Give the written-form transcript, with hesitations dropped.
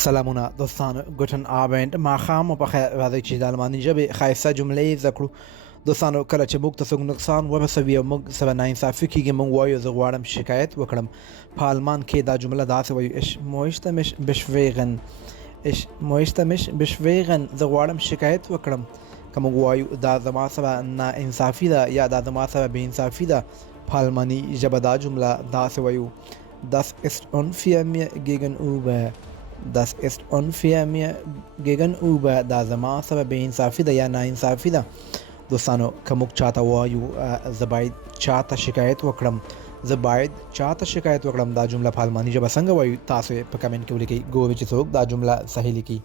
سلامونه دوستانو ګوټن آبند ماښام په خیر راځئ چې د الماني ژبې ښایسته جملې زده کړو. دوستانو کله چې موږ ته څوک نقصان ورسوي او موږ سره ناانصافي کېږي موږ وایو زه غواړم شکایت وکړم. په آلمان کې دا جمله داسې وایو ich möchte mich beschweren. ich möchte mich beschweren. زه غواړم شکایت وکړم. که موږ وایو دا زما سره ناانصافي ده یا دا زما سره بې انصافي ده په آلماني ژبه دا جمله داسې وایو Das ist unfair mir gegenüber. Das ist unfair mir gegenüber. دا زما سره بې انصافي ده یا ناانصافي ده. دوستانو که موږ چاته وایو زه باید چاته شکایت وکړم دا جمله په آلماني ژبه څنګه وایو تاسو په کمنټ کې ولیکئ ګورئ چې څوک دا جمله صحیح لیکي.